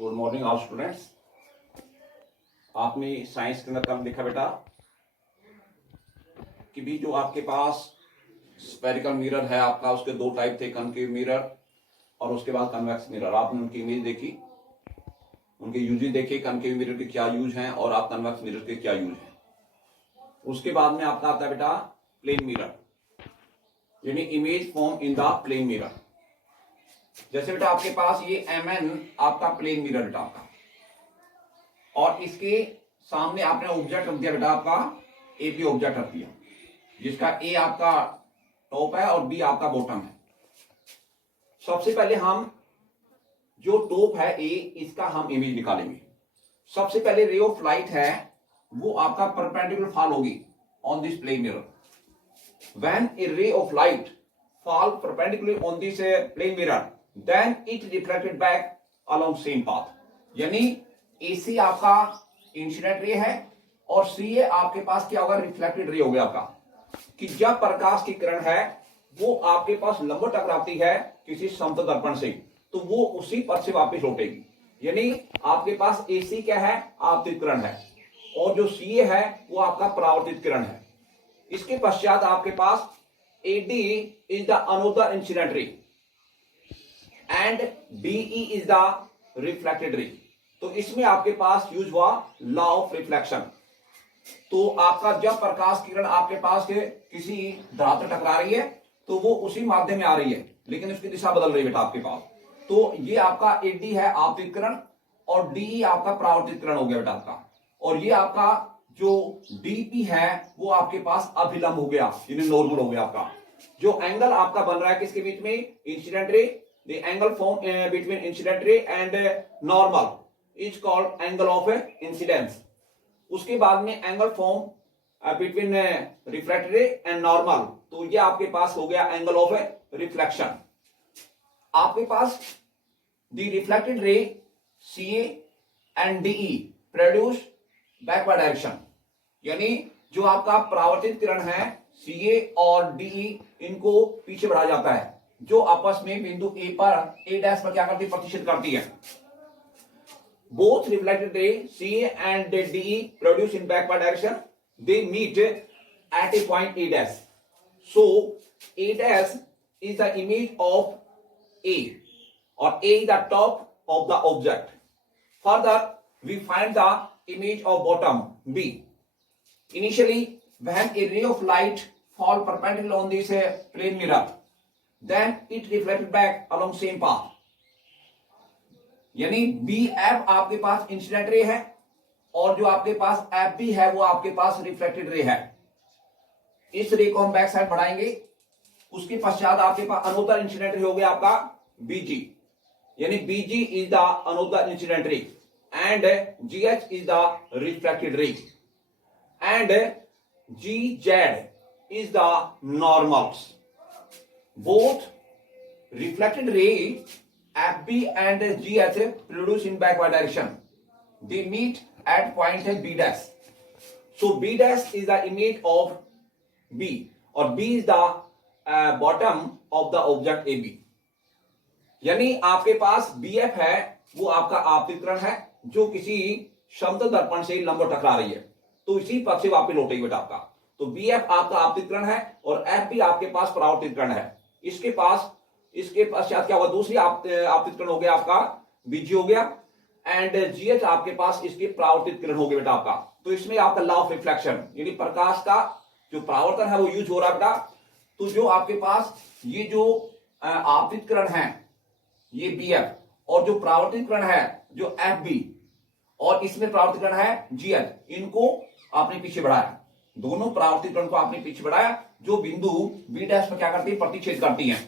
Good morning all students. आपने science के अंदर कल देखा बेटा कि भी जो आपके पास स्फेरिकल मिरर है आपका, उसके दो टाइप थे, कनकेव मिरर और उसके बाद कन्वेक्स मिरर। आपने उनकी इमेज देखी, उनके यूजेस देखे, कनकेव मिरर के क्या यूज हैं और आप कन्वेक्स मिरर के क्या यूज हैं। उसके बाद में आपका आता है बेटा प्लेन मिरर, यानी image form in the plane mirror. जैसे बेटा आपके पास ये MN आपका प्लेन मिरर बेटा आपका, और इसके सामने आपने ऑब्जेक्ट रख दिया बेटा आपका AP ऑब्जेक्ट रख दिया, जिसका A आपका टॉप है और B आपका बॉटम है। सबसे पहले हम जो टॉप है A, इसका हम इमेज निकालेंगे। सबसे पहले रे ऑफ लाइट है वो आपका परपेंडिकुलर फॉल होगी on this plane mirror. When a ray of light fall perpendicularly on this plane mirror, then it reflected back along same path। यानी AC आपका इंसिडेंट रे है और CA आपके पास क्या होगा, रिफ्लेक्टेड रे हो गया आपका। कि जब प्रकाश की किरण है वो आपके पास लंबवत टकराती है किसी समतल दर्पण से, तो वो उसी पथ से वापस लौटेगी। यानी आपके पास AC क्या है, आपतित किरण है, और जो CA है वो आपका परावर्तित किरण है। इसके पश्चात आपके पास AD is the another incident ray and BE is the reflected ray। तो इसमें आपके पास यूज हुआ लॉ ऑफ रिफ्लेक्शन। तो आपका जब प्रकाश किरण आपके पास के किसी धातु टकरा रही है तो वो उसी माध्यम में आ रही है, लेकिन उसकी दिशा बदल रही है बेटा आपके पास। तो ये आपका AD है आपतित किरण और DE आपका परावर्तित किरण हो गया बेटा आपका, और ये आपका जो DP है वो आपके पास अभिलंब हो गया, यानी नॉर्मल हो गया आपका। जो एंगल आपका बन रहा है किसके बीच में, incident ray, the angle form between incident ray and normal is called angle of incidence. उसके बाद में angle form between reflected ray and normal, तो ये आपके पास हो गया एंगल ऑफ रिफ्लेक्शन। आपके पास the reflected ray CA and DE produce backward direction, यानी जो आपका परावर्तित किरण है CA और DE, इनको पीछे बढ़ाया जाता है, जो आपस में बिंदु A पर क्या करती है, प्रतिच्छेद करती है। Both reflected ray CA and DE produce in backward direction, they meet at a point A'। So A' is the image of A or A is the top of the object। Further we find the image of bottom B। Initially when a ray of light fall perpendicular on this plane mirror, then it reflected back along same path। यानी BF आपके पास incident ray है और जो आपके पास FB है वो आपके पास reflected ray है। इस रे को हम बैक साइड बढ़ाएंगे। उसके पश्चात आपके पास अनोदर इंसिडेंट रे हो गया आपका BG, यानी BG is the another incident ray and GH is the reflected ray and GZ is the normals। Both reflected ray FB and GH produce in backward direction, they meet at point B'। So B' is the image of B और B is the bottom of the object AB। यानी आपके पास BF है वो आपका आपतित किरण है जो किसी समतल दर्पण से लंबवत टकरा रही है, तो इसी पथ से वापस लौटेगी बेटा आपका। तो BF आपका आपतित किरण है और FB आपके पास परावर्तित किरण है। इसके पश्चात क्या होगा, दूसरी आपतित किरण हो गया आपका BG हो गया एंड GH आपके पास इसके परावर्तित किरण हो गए बेटा आपका। तो इसमें आपका लॉ ऑफ रिफ्लेक्शन, यानी प्रकाश का जो परावर्तन है वो यूज हो रहा है बेटा। तो जो आपके पास ये जो आपतित किरण है ये BF और जो परावर्तित किरण है जो FB और इसमें परावर्तित किरण है GH, इनको आपने पीछे बढ़ाया। दोनों परावर्तित किरण को आपने पीछे बढ़ाया जो बिंदु B' पर क्या करती है, प्रतिच्छेद करती हैं।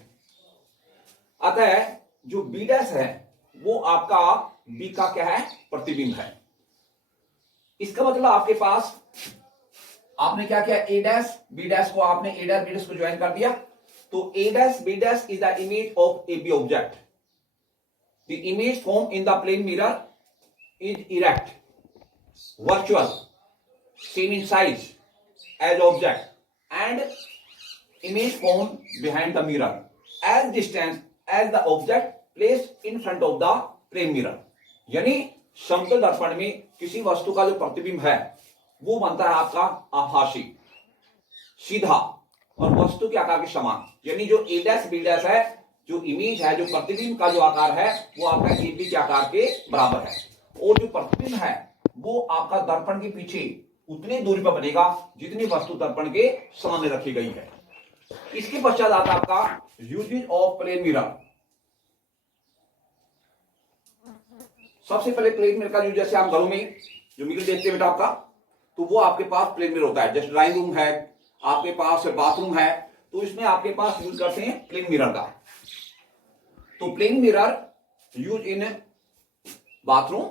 अतः जो B' है वो आपका B का क्या है, प्रतिबिंब है। इसका मतलब आपके पास आपने क्या किया, A' B' को आपने A' B' को ज्वाइन कर दिया, तो A' B' is the image of AB object। The image formed in the plane mirror is erect, virtual, same in size as object, and image formed behind the mirror as distant as the object placed in front of the plane mirror। यानी समतल दर्पण में किसी वस्तु का जो प्रतिबिंब है वो बनता है आपका आभासी, सीधा और वस्तु के आकार के समान। यानी जो ए डैश बी डैश है, जो इमेज है, जो प्रतिबिंब का जो आकार है वो आपका ए बी के आकार के बराबर है। और जो प्रतिबिंब है वो आपका दर्पण के पीछे उतनी दूरी पर बनेगा जितनी वस्तु दर्पण के सामने रखी गई है। इसके पश्चात आता आपका यूजेज ऑफ प्लेन मिरर। सबसे पहले प्लेन मिरर का यूज, जैसे आप घरों में जो मिरर देखते हैं बेटा आपका, तो वो आपके पास प्लेन मिरर होता है। जैसे ड्राइंग रूम है, आपके पास बाथरूम है, तो इसमें आपके पास यूज करते हैं प्लेन मिरर का। तो plane mirror use in bathroom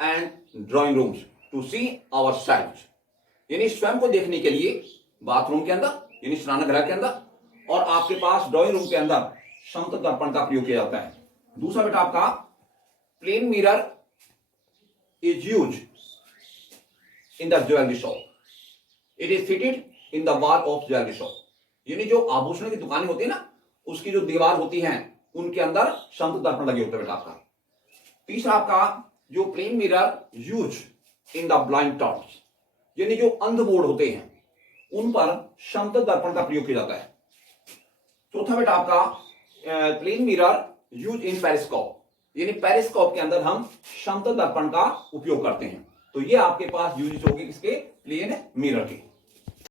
and drawing rooms to see our self, यानी स्वयं को देखने के लिए बाथरूम के अंदर यानी स्नान गृह के अंदर, और आपके पास ड्राइंग रूम के अंदर समतल दर्पण का प्रयोग किया जाता है। दूसरा बेटा आपका plane mirror is use in the jewellery shop, it is fitted in the wall of jewellery shop, यानी जो आभूषण की दुकानें होती है ना, उसकी जो दीवार होती है उनके अंदर समतल दर्पण लगे होते हैं बेटा आपका। तीसरा आपका जो plane mirror use in the blind tops, यानी जो अंध बोर्ड होते हैं उन पर समतल दर्पण का प्रयोग किया जाता है। चौथा बेटा आपका plane mirror use in periscope, यानी पेरिस्कोप के अंदर हम समतल दर्पण का उपयोग करते हैं। तो ये आपके पास यूज होगी किसके, प्लेन मिरर के।